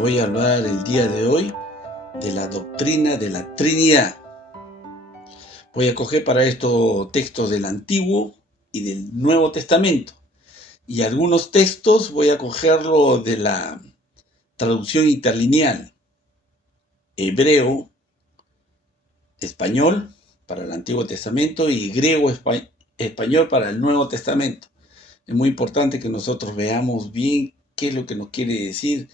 Voy a hablar el día de hoy de la doctrina de la Trinidad. Voy a coger para esto textos del Antiguo y del Nuevo Testamento. Y algunos textos voy a cogerlo de la traducción interlineal. Hebreo, español para el Antiguo Testamento y griego, español para el Nuevo Testamento. Es muy importante que nosotros veamos bien qué es lo que nos quiere decir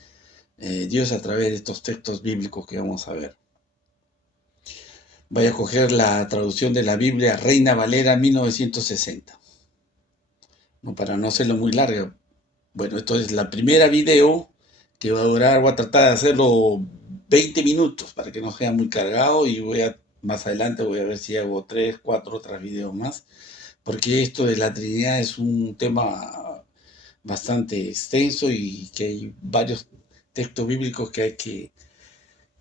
Dios a través de estos textos bíblicos que vamos a ver. Voy a coger la traducción de la Biblia Reina Valera 1960. Para no hacerlo muy larga. Bueno, esto es la primera video que va a durar, voy a tratar de hacerlo 20 minutos para que no sea muy cargado y más adelante voy a ver si hago 3, 4 otros videos más, porque esto de la Trinidad es un tema bastante extenso y que hay varios textos bíblicos que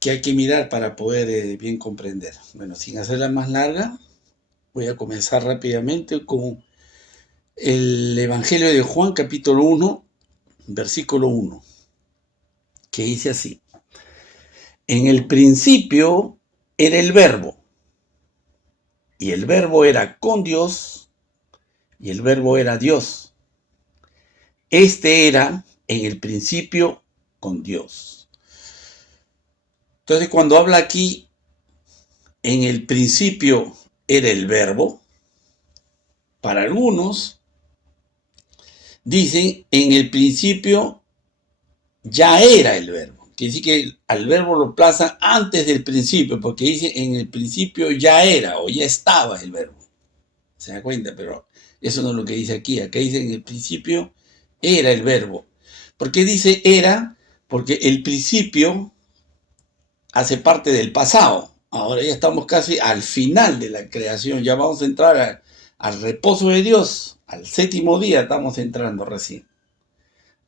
hay que mirar para poder bien comprender. Bueno, sin hacerla más larga, voy a comenzar rápidamente con el Evangelio de Juan, capítulo 1, versículo 1, que dice así: en el principio era el Verbo, y el Verbo era con Dios, y el Verbo era Dios. Este era en el principio con Dios. Entonces, cuando habla aquí, en el principio era el Verbo, para algunos dicen en el principio ya era el Verbo. Quiere decir que al Verbo lo plazan antes del principio, porque dice en el principio ya era o ya estaba el Verbo. ¿Se da cuenta? Pero eso no es lo que dice aquí. Acá dice en el principio era el Verbo. ¿Por qué dice era? Porque el principio hace parte del pasado. Ahora ya estamos casi al final de la creación. Ya vamos a entrar al reposo de Dios. Al séptimo día estamos entrando recién.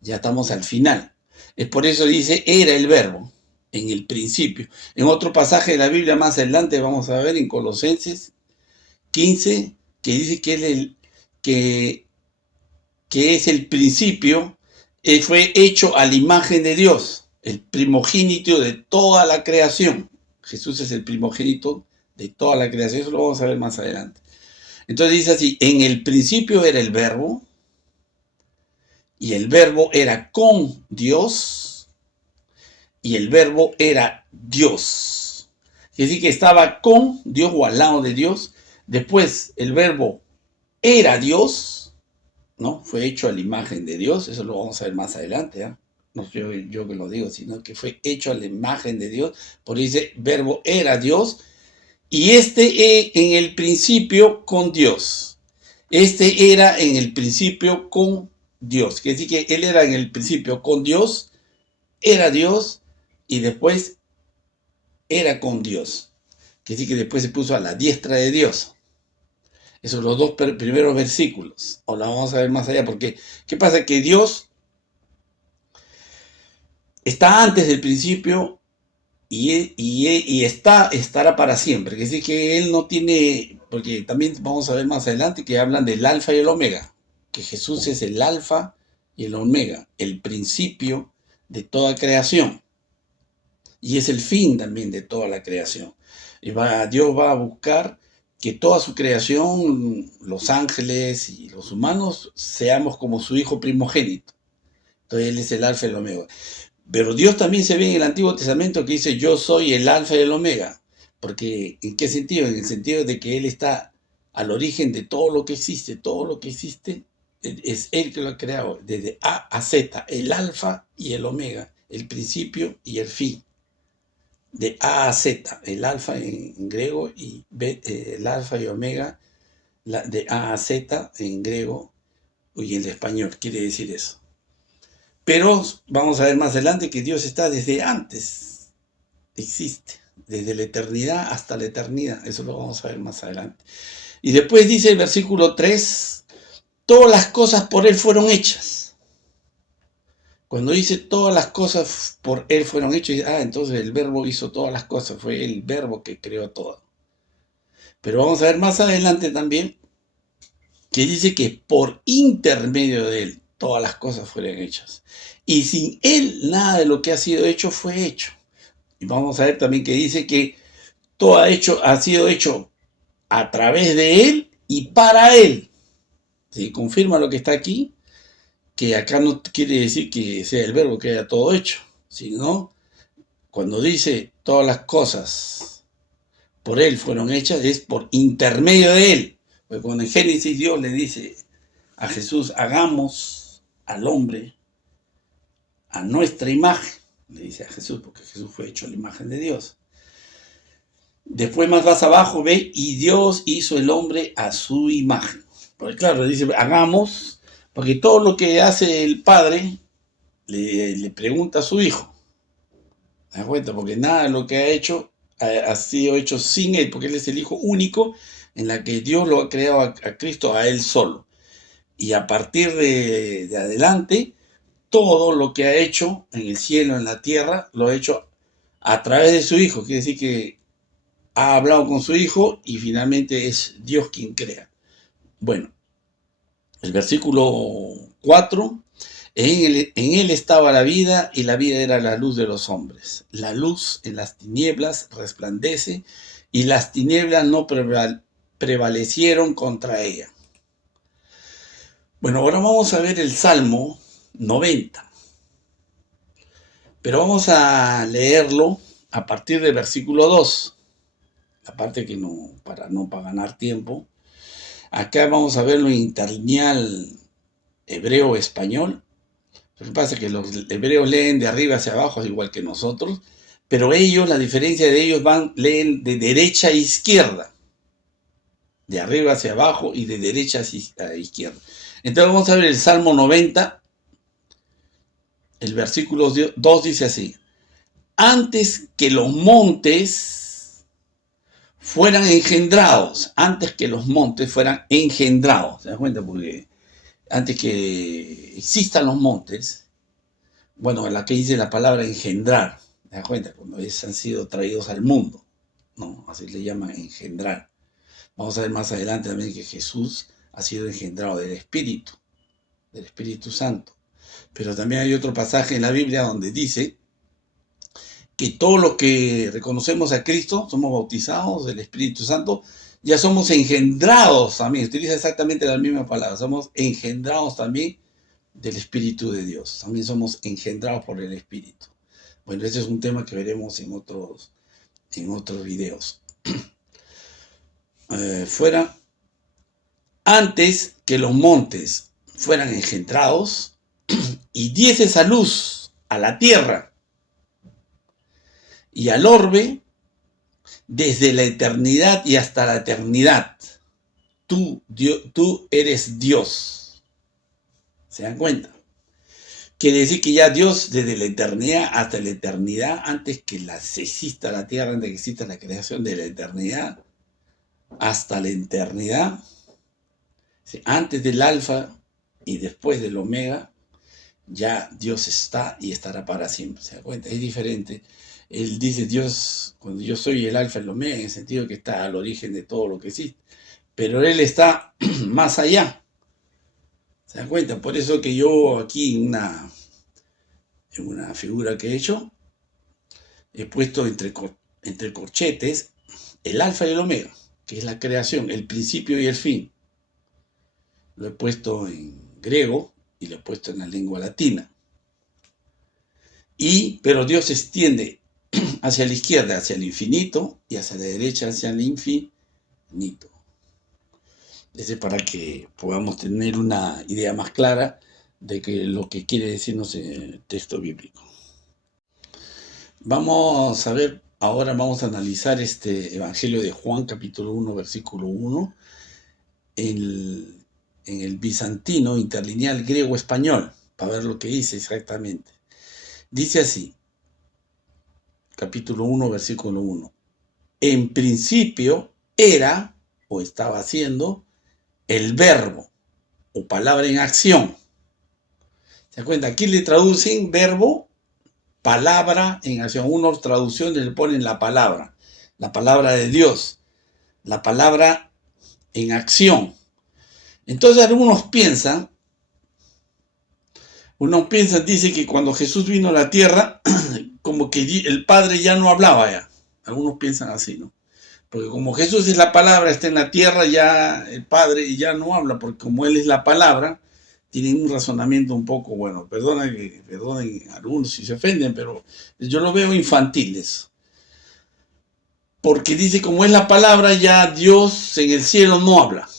Ya estamos al final. Es por eso dice era el Verbo en el principio. En otro pasaje de la Biblia más adelante vamos a ver en Colosenses 15 que dice que es el principio, fue hecho a la imagen de Dios, el primogénito de toda la creación. Jesús es el primogénito de toda la creación, eso lo vamos a ver más adelante. Entonces dice así: en el principio era el Verbo, y el Verbo era con Dios, y el Verbo era Dios. Es decir, que estaba con Dios o al lado de Dios. Después el Verbo era Dios, ¿no? Fue hecho a la imagen de Dios, eso lo vamos a ver más adelante, ¿eh? No yo que lo digo, sino que fue hecho a la imagen de Dios. Por eso dice, Verbo era Dios, y en el principio con Dios. Este era en el principio con Dios. Quiere decir que él era en el principio con Dios, era Dios, y después era con Dios. Quiere decir que después se puso a la diestra de Dios. Esos son los dos primeros versículos. O la vamos a ver más allá, porque ¿qué pasa? Que Dios está antes del principio y estará para siempre. Es decir, que Él no tiene, porque también vamos a ver más adelante que hablan del alfa y el omega, que Jesús es el alfa y el omega, el principio de toda creación. Y es el fin también de toda la creación. Y Dios va a buscar que toda su creación, los ángeles y los humanos, seamos como su hijo primogénito. Entonces Él es el alfa y el omega. Pero Dios también se ve en el Antiguo Testamento que dice: yo soy el alfa y el omega. Porque, ¿en qué sentido? En el sentido de que Él está al origen de todo lo que existe. Todo lo que existe es Él que lo ha creado, desde A a Z, el alfa y el omega, el principio y el fin. De A a Z, el alfa en griego y el alfa y omega de A a Z en griego y en español, quiere decir eso. Pero vamos a ver más adelante que Dios está desde antes, existe, desde la eternidad hasta la eternidad, eso lo vamos a ver más adelante. Y después dice el versículo 3, todas las cosas por Él fueron hechas. Cuando dice todas las cosas por Él fueron hechas, entonces el Verbo hizo todas las cosas, fue el Verbo que creó todo. Pero vamos a ver más adelante también que dice que por intermedio de Él, todas las cosas fueron hechas. Y sin Él, nada de lo que ha sido hecho fue hecho. Y vamos a ver también que dice que todo ha sido hecho a través de Él y para Él. ¿Sí? Confirma lo que está aquí, que acá no quiere decir que sea el verbo que haya todo hecho, sino cuando dice todas las cosas por Él fueron hechas, es por intermedio de Él. Porque cuando en Génesis Dios le dice a Jesús, hagamos al hombre a nuestra imagen, le dice a Jesús, porque Jesús fue hecho a la imagen de Dios. Después más abajo ve, y Dios hizo el hombre a su imagen. Porque claro, dice, hagamos, porque todo lo que hace el padre le pregunta a su hijo. ¿Te das cuenta? Porque nada de lo que ha hecho ha sido hecho sin él, porque él es el hijo único en la que Dios lo ha creado a Cristo a él solo. Y a partir de adelante, todo lo que ha hecho en el cielo, en la tierra, lo ha hecho a través de su hijo. Quiere decir que ha hablado con su hijo y finalmente es Dios quien crea. Bueno, el versículo 4, en él estaba la vida y la vida era la luz de los hombres. La luz en las tinieblas resplandece y las tinieblas no prevalecieron contra ella. Bueno, ahora vamos a ver el Salmo 90, pero vamos a leerlo a partir del versículo 2. La parte que no, para ganar tiempo. Acá vamos a verlo en interlineal hebreo-español. Lo que pasa es que los hebreos leen de arriba hacia abajo, igual que nosotros, pero ellos, la diferencia de ellos, leen de derecha a izquierda. De arriba hacia abajo y de derecha a izquierda. Entonces vamos a ver el Salmo 90, el versículo 2 dice así: antes que los montes fueran engendrados, antes que los montes fueran engendrados, ¿se das cuenta? Porque antes que existan los montes, bueno, la que dice la palabra engendrar, ¿te das cuenta? Cuando han sido traídos al mundo, ¿no? Así le llaman engendrar. Vamos a ver más adelante también que Jesús ha sido engendrado del Espíritu Santo. Pero también hay otro pasaje en la Biblia donde dice que todos los que reconocemos a Cristo, somos bautizados del Espíritu Santo, ya somos engendrados también, utiliza exactamente la misma palabra, somos engendrados también del Espíritu de Dios, también somos engendrados por el Espíritu. Bueno, ese es un tema que veremos en otros videos. Fuera, antes que los montes fueran engendrados y diese esa luz a la tierra y al orbe desde la eternidad y hasta la eternidad. Tú eres Dios. ¿Se dan cuenta? Quiere decir que ya Dios desde la eternidad hasta la eternidad, antes que exista la tierra, antes que exista la creación de la eternidad, hasta la eternidad, antes del alfa y después del omega, ya Dios está y estará para siempre. ¿Se da cuenta? Es diferente. Él dice Dios, cuando yo soy el alfa y el omega, en el sentido que está al origen de todo lo que existe. Pero Él está más allá. ¿Se dan cuenta? Por eso que yo aquí en una figura que he hecho, he puesto entre corchetes el alfa y el omega, que es la creación, el principio y el fin. Lo he puesto en griego y lo he puesto en la lengua latina. Pero Dios se extiende hacia la izquierda, hacia el infinito, y hacia la derecha, hacia el infinito. Ese es para que podamos tener una idea más clara de lo que quiere decirnos el texto bíblico. Vamos a ver, ahora vamos a analizar este Evangelio de Juan, capítulo 1, versículo 1, en el bizantino interlineal griego-español, para ver lo que dice exactamente. Dice así, capítulo 1, versículo 1. En principio era, o estaba haciendo, el verbo, o palabra en acción. ¿Se dan cuenta? Aquí le traducen verbo, palabra en acción. Unos traducciones le ponen la palabra de Dios, la palabra en acción. Entonces algunos piensan Uno piensa, dice que cuando Jesús vino a la tierra, como que el Padre ya no hablaba ya. Algunos piensan así, ¿no? Porque como Jesús es la palabra, está en la tierra, ya el Padre ya no habla, porque como Él es la palabra, tienen un razonamiento un poco, bueno, perdonen algunos si se ofenden, pero yo lo veo infantiles. Porque dice, como es la palabra, ya Dios en el cielo no habla.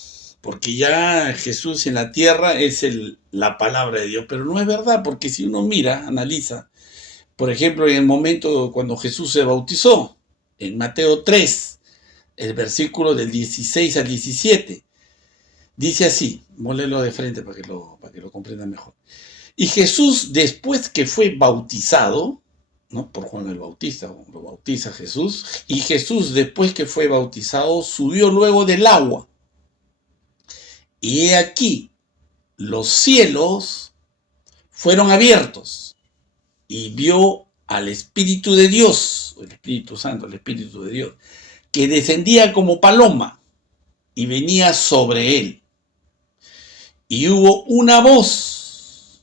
Porque ya Jesús en la tierra es la palabra de Dios. Pero no es verdad, porque si uno mira, analiza, por ejemplo, en el momento cuando Jesús se bautizó, en Mateo 3, el versículo del 16 al 17, dice así, voy a leerlo de frente para que lo comprendan mejor. Y Jesús, después que fue bautizado, ¿no? Por Juan el Bautista, lo bautiza Jesús, y Jesús, después que fue bautizado, subió luego del agua. Y he aquí, los cielos fueron abiertos, y vio al Espíritu de Dios, el Espíritu Santo, el Espíritu de Dios, que descendía como paloma y venía sobre él. Y hubo unas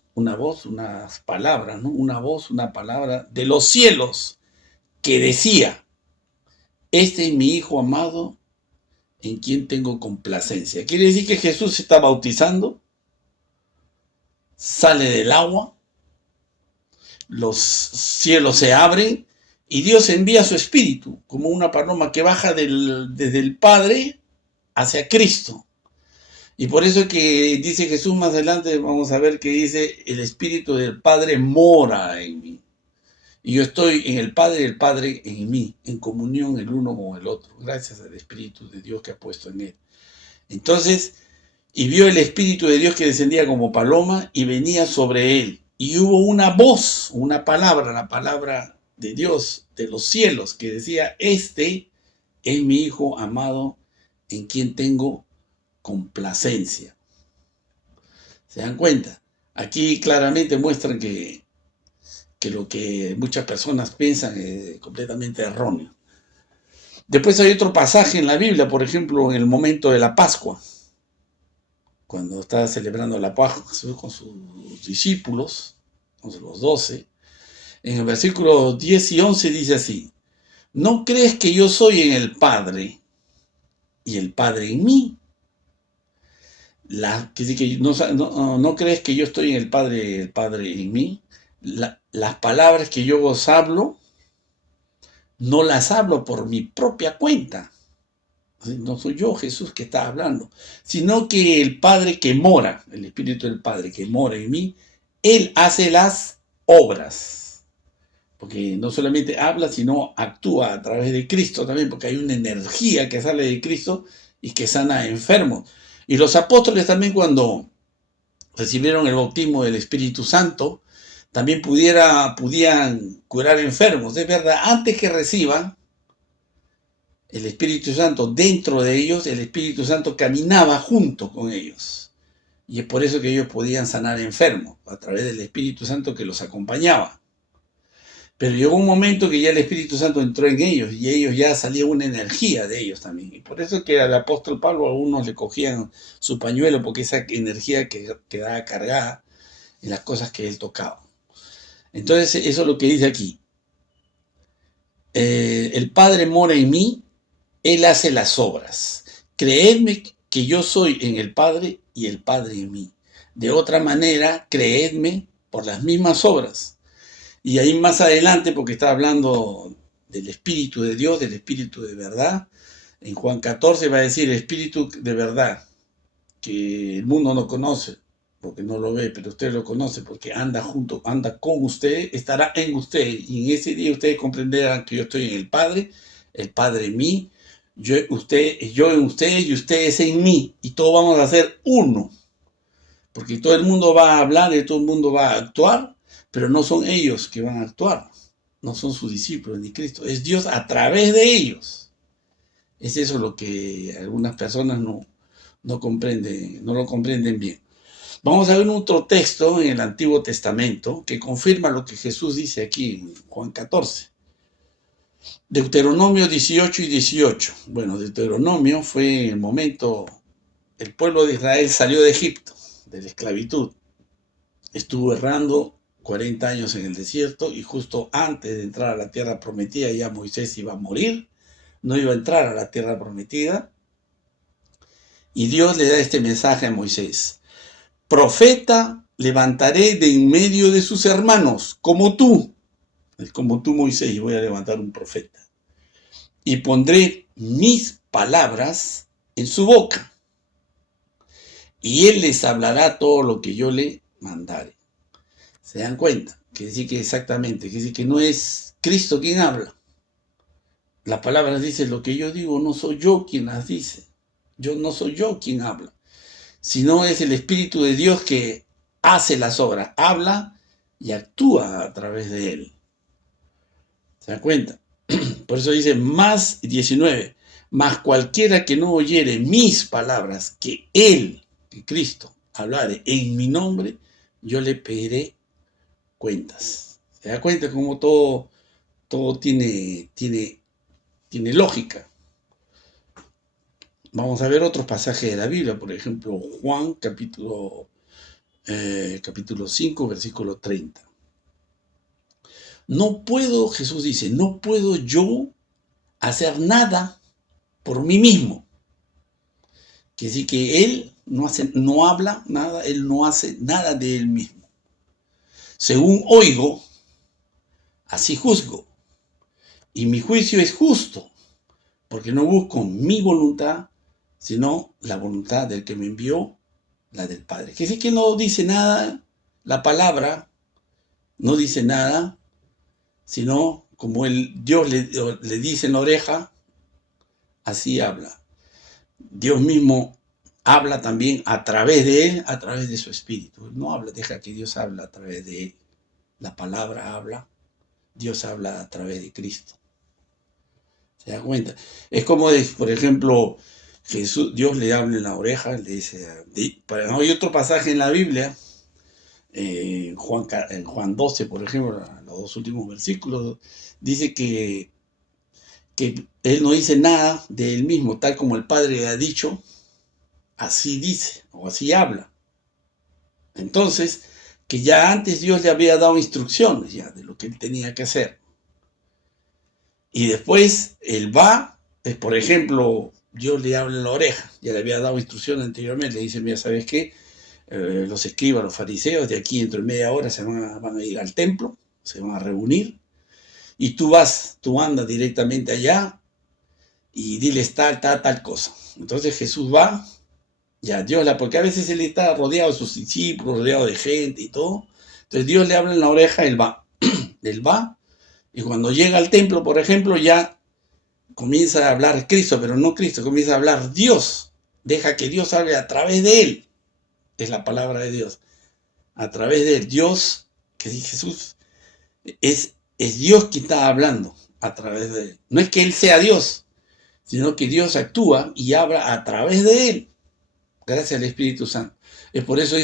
palabras, ¿no? Una palabra de los cielos que decía, este es mi Hijo amado en quien tengo complacencia. Quiere decir que Jesús se está bautizando, sale del agua, los cielos se abren y Dios envía su Espíritu como una paloma que baja desde el Padre hacia Cristo. Y por eso que dice Jesús más adelante, vamos a ver que dice, el Espíritu del Padre mora en mí. Y yo estoy en el Padre y el Padre en mí, en comunión el uno con el otro, gracias al Espíritu de Dios que ha puesto en él. Entonces, y vio el Espíritu de Dios que descendía como paloma y venía sobre él. Y hubo una voz, una palabra, la palabra de Dios, de los cielos, que decía, este es mi Hijo amado en quien tengo complacencia. ¿Se dan cuenta? Aquí claramente muestran que lo que muchas personas piensan es completamente erróneo. Después hay otro pasaje en la Biblia, por ejemplo, en el momento de la Pascua, cuando está celebrando la Pascua con sus discípulos, con los 12, en el versículo 10 y 11 dice así, ¿no crees que yo soy en el Padre y el Padre en mí? ¿No crees que yo estoy en el Padre en mí? Las palabras que yo os hablo, no las hablo por mi propia cuenta. No soy yo, Jesús, que está hablando, sino que el Padre que mora, el Espíritu del Padre que mora en mí, Él hace las obras. Porque no solamente habla, sino actúa a través de Cristo también, porque hay una energía que sale de Cristo y que sana a enfermos. Y los apóstoles también, cuando recibieron el bautismo del Espíritu Santo, también podían curar enfermos. Es verdad, antes que reciban el Espíritu Santo dentro de ellos, el Espíritu Santo caminaba junto con ellos. Y es por eso que ellos podían sanar enfermos, a través del Espíritu Santo que los acompañaba. Pero llegó un momento que ya el Espíritu Santo entró en ellos y ellos ya salía una energía de ellos también. Y por eso que al apóstol Pablo a algunos le cogían su pañuelo, porque esa energía quedaba cargada en las cosas que él tocaba. Entonces eso es lo que dice aquí. El Padre mora en mí, Él hace las obras. Creedme que yo soy en el Padre y el Padre en mí. De otra manera, creedme por las mismas obras. Y ahí más adelante, porque está hablando del Espíritu de Dios, del Espíritu de verdad, en Juan 14 va a decir el Espíritu de verdad, que el mundo no conoce, porque no lo ve, pero usted lo conoce, porque anda con usted, estará en usted, y en ese día ustedes comprenderán que yo estoy en el Padre en mí, yo en ustedes y ustedes en mí, y todos vamos a ser uno, porque todo el mundo va a hablar y todo el mundo va a actuar, pero no son ellos que van a actuar, no son sus discípulos ni Cristo, es Dios a través de ellos. Es eso lo que algunas personas no comprenden, no lo comprenden bien. Vamos a ver otro texto en el Antiguo Testamento que confirma lo que Jesús dice aquí en Juan 14. Deuteronomio 18 y 18. Bueno, Deuteronomio fue el momento, el pueblo de Israel salió de Egipto, de la esclavitud. estuvo errando 40 años en el desierto y justo antes de entrar a la tierra prometida ya Moisés iba a morir, no iba a entrar a la tierra prometida. Y Dios le da este mensaje a Moisés: profeta levantaré de en medio de sus hermanos, como tú Moisés, y voy a levantar un profeta. Y pondré mis palabras en su boca, y él les hablará todo lo que yo le mandare. ¿Se dan cuenta? Que decir que exactamente, que decir que no es Cristo quien habla. Las palabras dicen: lo que yo digo no soy yo quien las dice. No soy yo quien habla, sino es el Espíritu de Dios que hace las obras, habla y actúa a través de él. ¿Se dan cuenta? Por eso dice más 19, mas cualquiera que no oyere mis palabras, que Cristo, hablare en mi nombre, yo le pediré cuentas. ¿Se da cuenta cómo todo tiene lógica? Vamos a ver otros pasajes de la Biblia, por ejemplo, Juan capítulo 5, versículo 30. Jesús dice, no puedo yo hacer nada por mí mismo. Quiere decir que él no habla nada, él no hace nada de él mismo. Según oigo, así juzgo. Y mi juicio es justo, porque no busco mi voluntad, sino la voluntad del que me envió, la del Padre. Quiere decir que no dice nada, la palabra no dice nada, sino como Dios le dice en la oreja, así habla. Dios mismo habla también a través de él, a través de su espíritu. No habla, deja que Dios habla a través de él. La palabra habla, Dios habla a través de Cristo. ¿Se da cuenta? Es como, por ejemplo, Dios le habla en la oreja, le dice, hay otro pasaje en la Biblia, en Juan 12, por ejemplo, los dos últimos versículos, dice que él no dice nada de él mismo, tal como el Padre le ha dicho, así dice o así habla. Entonces, que ya antes Dios le había dado instrucciones ya de lo que él tenía que hacer. Y después él va, por ejemplo, Dios le habla en la oreja, ya le había dado instrucciones anteriormente, le dice, mira, ¿sabes qué? Los escribas, los fariseos, de aquí dentro de media hora van a ir al templo, se van a reunir, y tú andas directamente allá y diles tal cosa. Entonces Jesús va, ya Dios porque a veces él está rodeado de sus discípulos, rodeado de gente y todo. Entonces Dios le habla en la oreja, él va, y cuando llega al templo, por ejemplo, ya comienza a hablar Cristo, pero no Cristo, comienza a hablar Dios. Deja que Dios hable a través de él. Es la palabra de Dios. A través de él. Dios, que dice Jesús, es Dios que está hablando a través de él. No es que él sea Dios, sino que Dios actúa y habla a través de él. Gracias al Espíritu Santo. Es por eso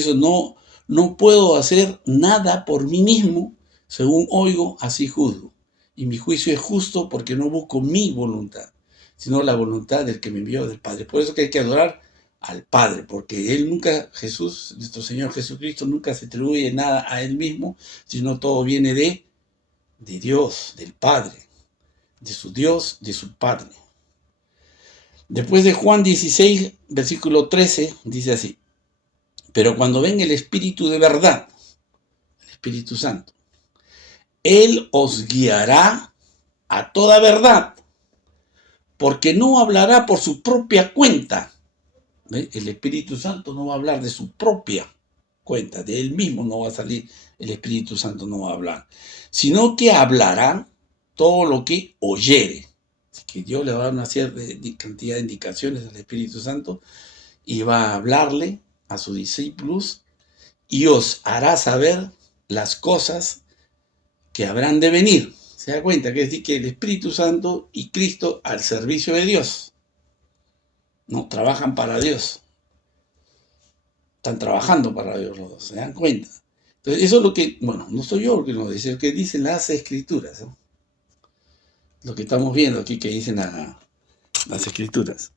no puedo hacer nada por mí mismo, según oigo, así juzgo. Y mi juicio es justo porque no busco mi voluntad, sino la voluntad del que me envió, del Padre. Por eso que hay que adorar al Padre, porque él nunca, Jesús, nuestro Señor Jesucristo, nunca se atribuye nada a él mismo, sino todo viene de Dios, del Padre, de su Dios, de su Padre. Después de Juan 16, versículo 13, dice así: pero cuando venga el Espíritu de verdad, el Espíritu Santo, Él os guiará a toda verdad, porque no hablará por su propia cuenta. ¿Ve? El Espíritu Santo no va a hablar de su propia cuenta, de Él mismo no va a salir, el Espíritu Santo no va a hablar, sino que hablará todo lo que oyere. Así que Dios le va a dar una cierta cantidad de indicaciones al Espíritu Santo y va a hablarle a sus discípulos y os hará saber las cosas que habrán de venir. ¿Se da cuenta? Que es decir, que el Espíritu Santo y Cristo al servicio de Dios. No, trabajan para Dios. Están trabajando para Dios los dos. ¿Se dan cuenta? Entonces, eso es lo que, bueno, no soy yo el que lo dice, lo que dicen las Escrituras. ¿No? Lo que estamos viendo aquí que dicen las Escrituras.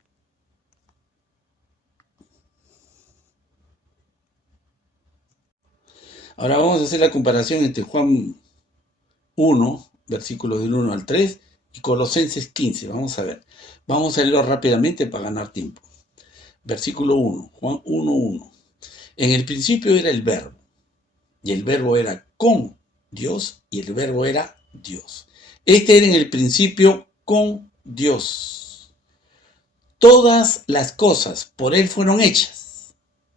Ahora vamos a hacer la comparación entre Juan 1, versículos del 1 al 3, y Colosenses 15. Vamos a ver. Vamos a leerlo rápidamente para ganar tiempo. Versículo 1, Juan 1:1. En el principio era el verbo, y el verbo era con Dios, y el verbo era Dios. Este era en el principio con Dios. Todas las cosas por Él fueron hechas,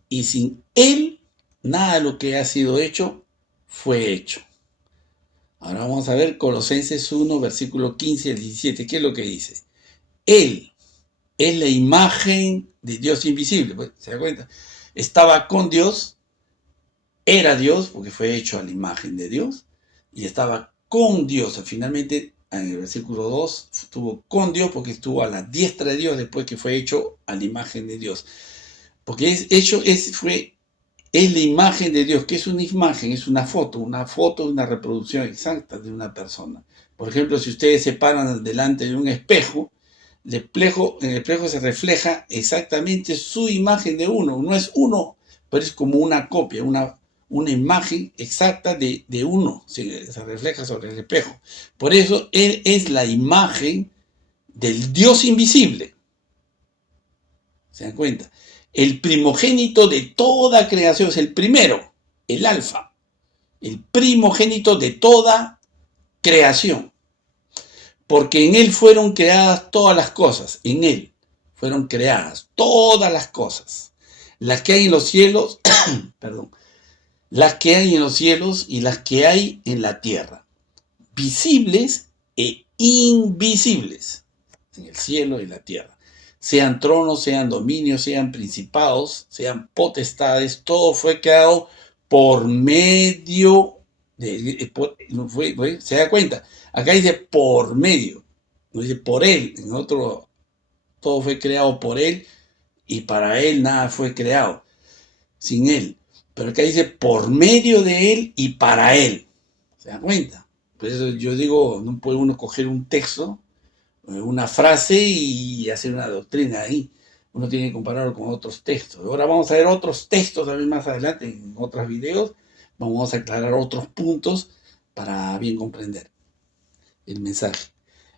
y sin Él nada de lo que ha sido hecho fue hecho. Ahora vamos a ver Colosenses 1, versículo 15 al 17. ¿Qué es lo que dice? Él es la imagen de Dios invisible. Pues, ¿se da cuenta? Estaba con Dios, era Dios, porque fue hecho a la imagen de Dios, y estaba con Dios. Es en el versículo 2, estuvo con Dios porque estuvo a la diestra de Dios después que fue hecho a la imagen de Dios. Porque es la imagen de Dios. ¿Qué es una imagen? Es una foto, una reproducción exacta de una persona. Por ejemplo, si ustedes se paran delante de un espejo, en el espejo se refleja exactamente su imagen de uno. No es uno, pero es como una copia, una imagen exacta de uno. Se refleja sobre el espejo. Por eso Él es la imagen del Dios invisible. ¿Se dan cuenta? El primogénito de toda creación, es el primero, el alfa, el primogénito de toda creación. Porque en Él fueron creadas todas las cosas, en Él fueron creadas todas las cosas, las que hay en los cielos, perdón, las que hay en los cielos y las que hay en la tierra, visibles e invisibles, en el cielo y la tierra. Sean tronos, sean dominios, sean principados, sean potestades, todo fue creado por medio de... ¿Se da cuenta? Acá dice por medio, no dice por Él. En otro, todo fue creado por Él y para Él nada fue creado, sin Él. Pero acá dice por medio de Él y para Él. ¿Se da cuenta? Por eso yo digo, no puede uno coger un texto, una frase y hacer una doctrina ahí. Uno tiene que compararlo con otros textos. Ahora vamos a ver otros textos también más adelante, en otros videos. Vamos a aclarar otros puntos para bien comprender el mensaje.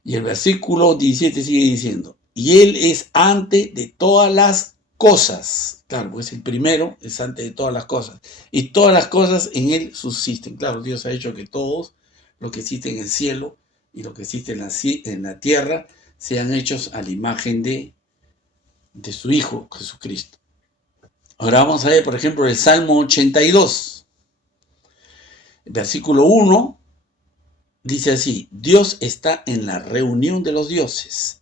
Y el versículo 17 sigue diciendo, y Él es antes de todas las cosas. Claro, pues el primero es antes de todas las cosas. Y todas las cosas en Él subsisten. Claro, Dios ha hecho que todos lo que existe en el cielo y lo que existe en la tierra sean hechos a la imagen de su Hijo Jesucristo. Ahora vamos a ver, por ejemplo, el Salmo 82. Versículo 1 dice así, Dios está en la reunión de los dioses.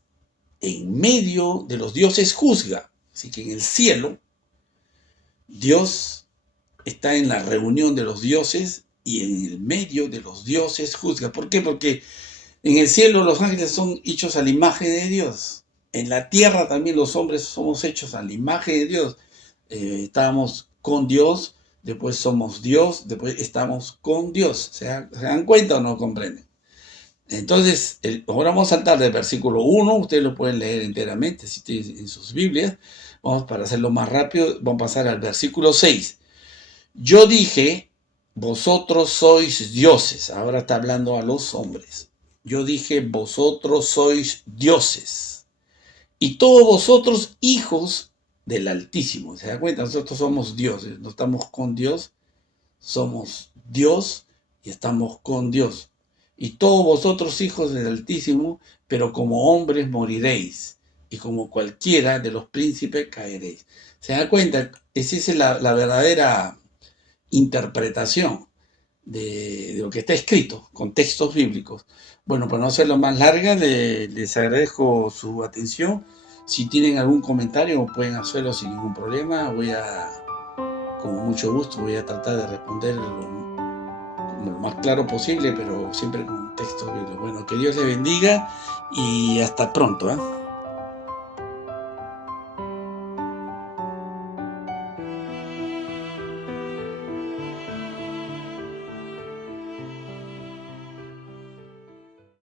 En medio de los dioses juzga. Así que en el cielo, Dios está en la reunión de los dioses y en el medio de los dioses juzga. ¿Por qué? Porque en el cielo los ángeles son hechos a la imagen de Dios. En la tierra también los hombres somos hechos a la imagen de Dios. Estábamos con Dios, después somos Dios, después estamos con Dios. ¿Se dan cuenta o no comprenden? Entonces, ahora vamos a saltar del versículo 1, ustedes lo pueden leer enteramente si tienen en sus Biblias. Vamos para hacerlo más rápido, vamos a pasar al versículo 6. Yo dije, vosotros sois dioses. Ahora está hablando a los hombres. Yo dije, vosotros sois dioses. Y todos vosotros hijos del Altísimo. ¿Se da cuenta? Nosotros somos dioses. No estamos con Dios. Somos Dios y estamos con Dios. Y todos vosotros hijos del Altísimo, pero como hombres moriréis. Y como cualquiera de los príncipes caeréis. ¿Se da cuenta? Esa es la verdadera interpretación de lo que está escrito con textos bíblicos. Bueno, para no hacerlo más larga, les agradezco su atención. Si tienen algún comentario, pueden hacerlo sin ningún problema. Con mucho gusto, voy a tratar de responder lo más claro posible, pero siempre con textos bíblicos. Bueno, que Dios les bendiga y hasta pronto, ¿eh?